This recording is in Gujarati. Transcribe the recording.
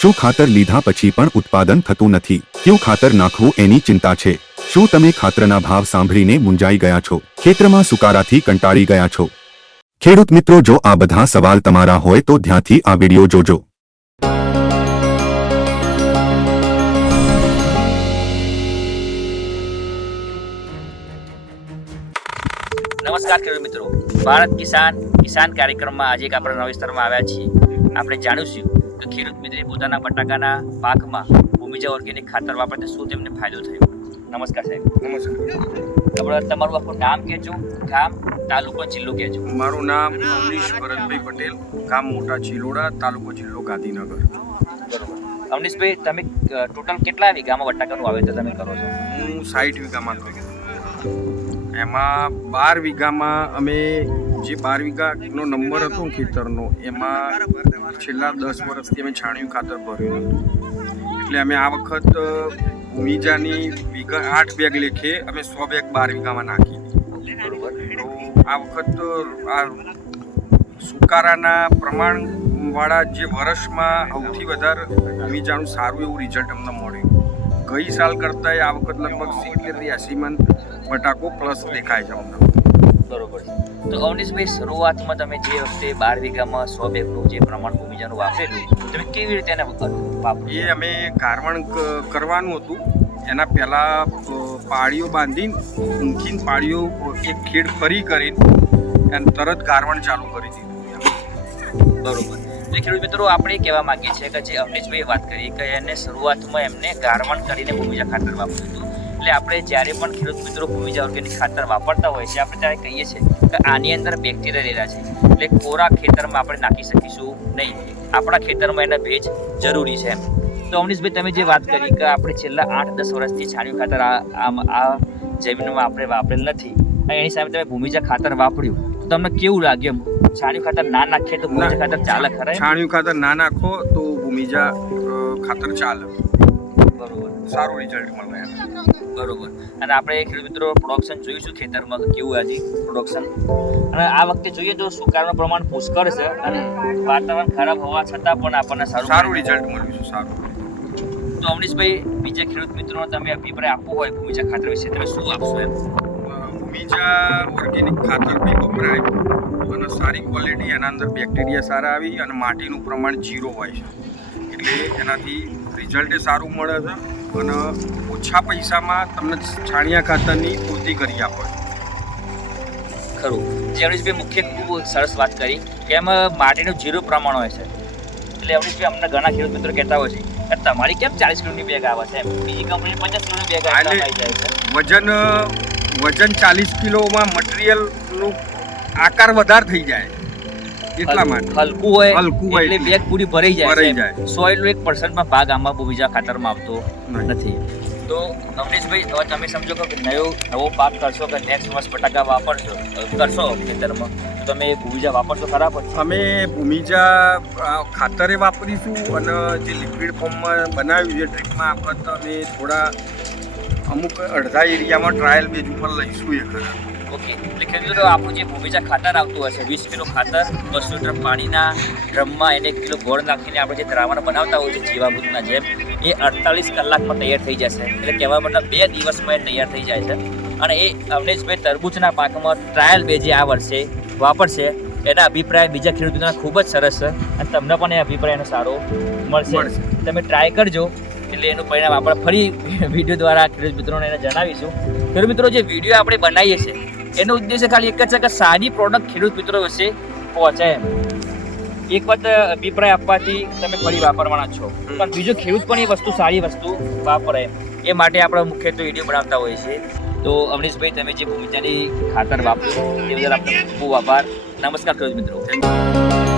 શું ખાતર લીધા પછી પણ ઉત્પાદન થતું નથી? કયું ખાતર નાખવું એની ચિંતા છે? શું તમે ખાતરના ભાવ સાંભળીને મૂંઝાઈ ગયા છો? ખેતરમાં સુકારાથી કંટાળી ગયા છો? ખેડૂત મિત્રો, જો આ બધા સવાલ તમારા હોય તો ધ્યાનથી આ વિડિયો જોજો. નમસ્કાર ખેડૂત મિત્રો. ભારત કિસાન કિસાન કાર્યક્રમમાં આજે એક આપણે નવા વિસ્તારમાં આવ્યા છીએ. આપણે જાણીશું કે ખેડૂત મિત્રે પોતાના બટાકાના પાકમાં ભૂમિજા ઓર્ગેનિક ખાતર વાપરતા શું તેમને ફાયદો થયો? નમસ્કાર સાહેબ. નમસ્કાર. તમારું આખું નામ કહેજો ગામ તાલુકો જિલ્લો કહેજો. મારું નામ અમનીશ ભરતભાઈ પટેલ ગામ મોટા ચિલોડા તાલુકો જિલ્લો ગાંધીનગર. બરોબર. અવનીશભાઈ તમે ટોટલ કેટલા વીઘામાં બટાકાનું વાવેતર તમે કરો છો? હું સાઠ વીઘામાં એમાં બાર વીઘામાં અમે જે બાર વીઘાનો નંબર હતો ખેતરનો, એમાં છેલ્લા દસ વર્ષથી અમે છાણિયું ખાતર ભર્યું હતું. એટલે અમે આ વખત મીજાની વીઘા આઠ બેગ લેખે અમે સો બેગ બાર વીઘામાં નાખી બરોબર આ વખત આ સુકારાના પ્રમાણવાળા જે વર્ષમાં સૌથી વધારે ભૂમિજાનું સારું એવું રિઝલ્ટ અમને મળ્યું. ગઈ સાલ કરતાં આ વખત લગભગ સિત્તેરથી એંસી મન બટાકો પ્લસ દેખાય છે અમને. બરોબર. તો અવનીશભાઈ શરૂઆતમાં તમે જે વખતે બાર વીઘામાં સો બેગનું જે પ્રમાણ ભૂમિજાનું વાપરેલું તમે કેવી રીતે એને વાપર્યું? એ અમે કારવણ કરવાનું હતું. એના પહેલાં પાળીઓ બાંધીને ઊંઘીને પાળીઓ એક ખેડ ફરી કરીને અને તરત ગારવણ ચાલુ કરી દીધું. બરોબર. તો ખેડૂત મિત્રો આપણે કહેવા માંગીએ છીએ કે જે અવનીશભાઈ વાત કરી કે એને શરૂઆતમાં એમને ગારવણ કરીને ભૂમિજા ખાતર વાપર્યું હતું. એટલે આપણે જ્યારે પણ ખેડૂત મિત્રો ભૂમિજા ઓર્ગેનિક ખાતર વાપરતા હોય છે, આપણે ત્યારે કહીએ છીએ કે આની અંદર બેક્ટેરિયા રહેલા છે. એટલે કોરા ખેતરમાં આપણે નાખી શકીશું નહીં. આપણા ખેતરમાં એના ભેજ જરૂરી છે એમ. તો અમનીશભાઈ તમે જે વાત કરી કે આપણે છેલ્લા આઠ દસ વર્ષથી છાણિયું ખાતર આ આ જમીનમાં આપણે વાપરેલ નથી એની સામે તમે ભૂમિજા ખાતર વાપર્યું. તો તમને કેવું લાગ્યું છાણિયું ખાતર ના નાખીએ તો ભૂમિજા ખાતર ચાલે ખરા? છાણિયું ખાતર ના નાખો તો ભૂમિજા ખાતર ચાલે. બરોબર. સારું રિઝલ્ટ મળે બરોબર. અને આપણે ખેડૂત મિત્રો પ્રોડક્શન જોઈશું ખેતરમાં કેવું આજે પ્રોડક્શન અને આ વખતે જોઈએ તો સુકારનું પ્રમાણ પુષ્કળ છે અને વાતાવરણ ખરાબ હોવા છતાં પણ આપણને સારું સારું રિઝલ્ટ મળ્યું છે સારું. તો અમરીશભાઈ બીજા ખેડૂત મિત્રોને તમે અભિપ્રાય આપવો હોય ભૂમિજા ખાતર વિશે તમે શું આપશો એમ? ભૂમિજા ઓર્ગેનિક ખાતર બી વપરાય અને સારી ક્વોલિટી એના અંદર બેક્ટેરિયા સારા આવી અને માટીનું પ્રમાણ જીરો હોય છે. એટલે એનાથી રિઝલ્ટે સારું મળે છે અને ઓછા પૈસામાં તમને છાણિયા ખાતરની પૂર્તિ કરી આપે. ખરું. જે અમરીશભાઈ મુખ્ય ખૂબ સરસ વાત કરી કે એમાં માટીનું જીરું પ્રમાણ હોય છે. એટલે અમરીશભાઈ અમને ઘણા ખેડૂત મિત્રો કહેતા હોય છે કે તમારી કેમ ચાલીસ કિલોની બેગ આવે છે? બીજી કંપની પચાસ કિલોની બેગ આવી છે. વજન વજન ચાલીસ કિલોમાં મટીરિયલનું આકાર વધારે થઈ જાય. એટલા માટે? હલકું હોય હલકું હોય એટલે. બેગ પૂરી ભરાઈ જાય ભરાઈ જાય. જાય. સોઇલનો એક પર્સન્ટમાં ભાગ આમાં બીજા ખાતરમાં આવતો નથી. તો અમરીશભાઈ હવે તમે સમજો કે નવો નવો પાક કરશો કે નેક્સ્ટ વર્ષ બટાકા વાપરશો કરશો ખેતરમાં? તો તમે ભૂમિજા વાપરશો ખરાબ અમે ભૂમિજા ખાતરે વાપરીશું અને જે લિક્વિડ ફોર્મમાં બનાવ્યું છે ડ્રીપમાં આપણે અમે થોડા અમુક અડધા એરિયામાં ટ્રાયલ બેઝ ઉપર લઈશું એ ખરા. ઓકે. એટલે ખેડૂતો તો આપણું જે ભૂમિજા ખાતર આવતું હશે વીસ કિલો ખાતર બસો લીટર પાણીના ડ્રમમાં એને એક કિલો ગોળ નાખીને આપણે જે દ્રાવણ બનાવતા હોય છે જીવામૃતના જેમ એ અડતાલીસ કલાકમાં તૈયાર થઈ જશે. એટલે કહેવા મતલબ બે દિવસમાં એ તૈયાર થઈ જાય છે. અને એ અવનેશભાઈ તરબૂચના પાકમાં ટ્રાયલ બે જે આ વર્ષે વાપરશે એના અભિપ્રાય બીજા ખેડૂતોના ખૂબ જ સરસ છે. અને તમને પણ એ અભિપ્રાય એનો સારો મળશે. મળશે. તમે ટ્રાય કરજો. એટલે એનું પરિણામ આપણે ફરી વીડિયો દ્વારા ખેડૂત મિત્રોને એને જણાવીશું. ખેડૂત મિત્રો જે વીડિયો આપણે બનાવીએ છીએ એનો ઉદ્દેશ્ય ખાલી એક જ છે કે સારી પ્રોડક્ટ ખેડૂત મિત્રો વિશે પહોંચે એમ. એક વખત અભિપ્રાય આપવાથી તમે ફરી વાપરવાના છો. પણ બીજો ખેડૂત પણ એ વસ્તુ સારી વસ્તુ વાપરે એમ. એ માટે આપણે મુખ્યત્વે વીડિયો બનાવતા હોઈએ છીએ. તો અમરીશભાઈ તમે જે ભૂમિકાની ખાતર વાપરો એ બદલ આપનો ખૂબ આભાર. નમસ્કાર ખેડૂત મિત્રો.